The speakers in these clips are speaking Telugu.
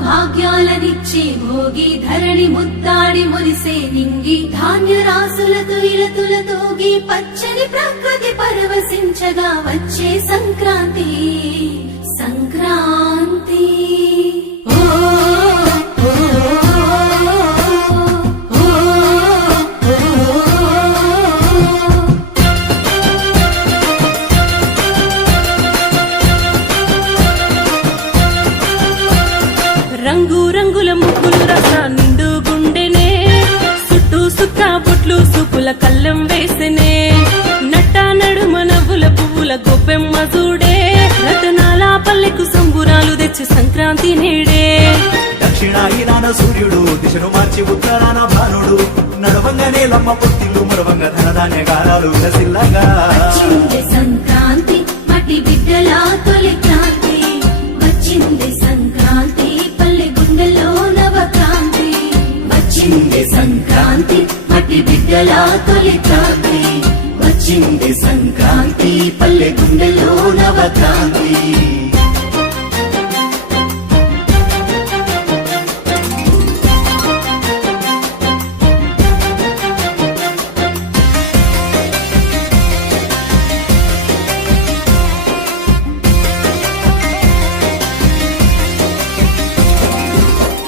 భాగ్యాలనిచ్చే భోగి ధరణి ముద్దాడి మురిసే నింగి ధాన్య రాసులతో ఇలతులతోగి పచ్చని ప్రకృతి పరవశించగా వచ్చే సంక్రాంతి. సంక్రాంతి. కళ్ళం వేసెనే. నట్ట నడుమ నవ్వుల పువ్వుల గొప్పెమ్మ చూడే. రతనాల పల్లెకు సంబురాలు తెచ్చి సంక్రాంతి నేడే. దక్షిణాయినాన సూర్యుడు దిశను మార్చి ఉత్తరాన భానుడు. నడవంగానే లమ్మ పొత్తిల్లు మరవంగ ధనధాన్య గారాలు విలసిల్లగా వచ్చింది సంక్రాంతి మట్టి బిడ్డల తొలి క్రాంతి వచ్చింది సంక్రాంతి పల్లె గుండెలో నవక్రాంతి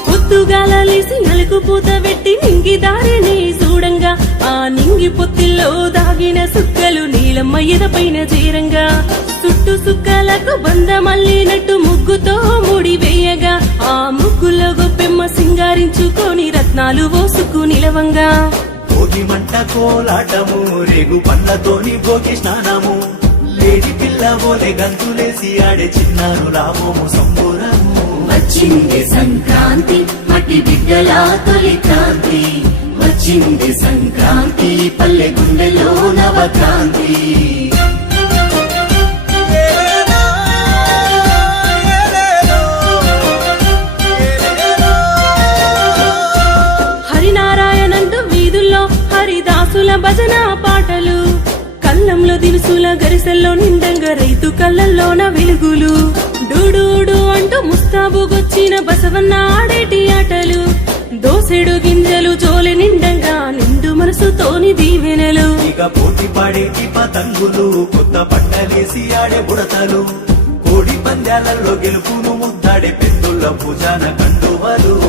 పొద్దుగాలలేసి చెరుకు పూత పెట్టి నింగి దారిని చూడంగా. ఆ నింగి పొత్తిల్లో దాగిన సుక్కలు నీలమ్మ ఎదపైన చేరంగా. చుట్టు సుక్కలకు బంద మల్లినట్టు ముగ్గుతో ముడి వేయగా. ఆ ముగ్గులో గొప్పెమ్మ సింగారించుకొని రత్నాలు పోసుకు నిలవంగా. భోగి మంట కోలాటము రేగు పండ్లతోని భోగి స్నానము. లేడి పిల్ల ఓలే గంతులేసి ఆడే చిన్నారు లాభము సంబూరము. వచ్చింది సంక్రాంతి మట్టి బిడ్డల తొలి క్రాంతి. వచ్చింది సంక్రాంతి పల్లె గుండెలో నవక్రాంతి. హరినారాయణంటూ వీధుల్లో హరిదాసుల భజన పాటలు. కళ్ళంలో దినుసుల గరిసెల్లో నిండంగా రైతు కళ్ళల్లోన వెలుగులు. డూడూడు అంటూ ముస్తాబుగొచ్చిన బసవన్న ఆడేటి ఆటలు? దోసెడు గింజలు జోలె నిండంగా నిండు మనసుతోని దీవెనలు. ఇక పోటీ పాడేటి పతంగులు కొత్త బట్టలేసి ఆడే బుడతలు. కోడి పందాలలో గెలుపును ముద్దాడే పెద్దుల పూజాన కండువలు.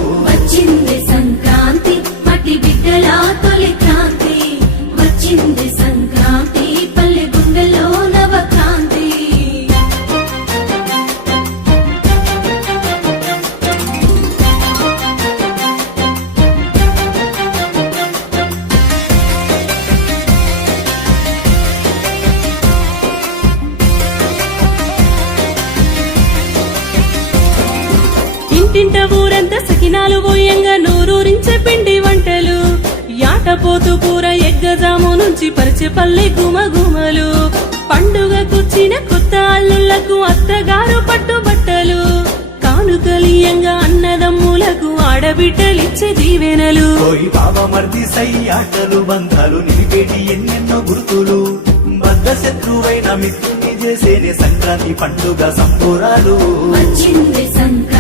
ఇంటింట ఊరంతా సకినాలు పోయంగా నూరూరించే పిండి వంటలు. యాటపోతు కూర ఎగ్గజాము నుంచి పరిచే పల్లె గుమగుమలు. పండుగకొచ్చిన కొత్త అల్లుళ్ళకు అత్తగారు పట్టు బట్టలు. కానుకలీయంగా అన్నదమ్ములకు ఆడబిడ్డలిచ్చే దీవెనలు. కోయి బాబా మర్ది సై ఆటలు బంధాలు నిలిపేటి ఎన్నెన్నో గుర్తులు. బద్ద శత్రువైన మిత్రుని చేసేనే సంక్రాంతి పండుగ సంబురాలు. సంక్రాంతి.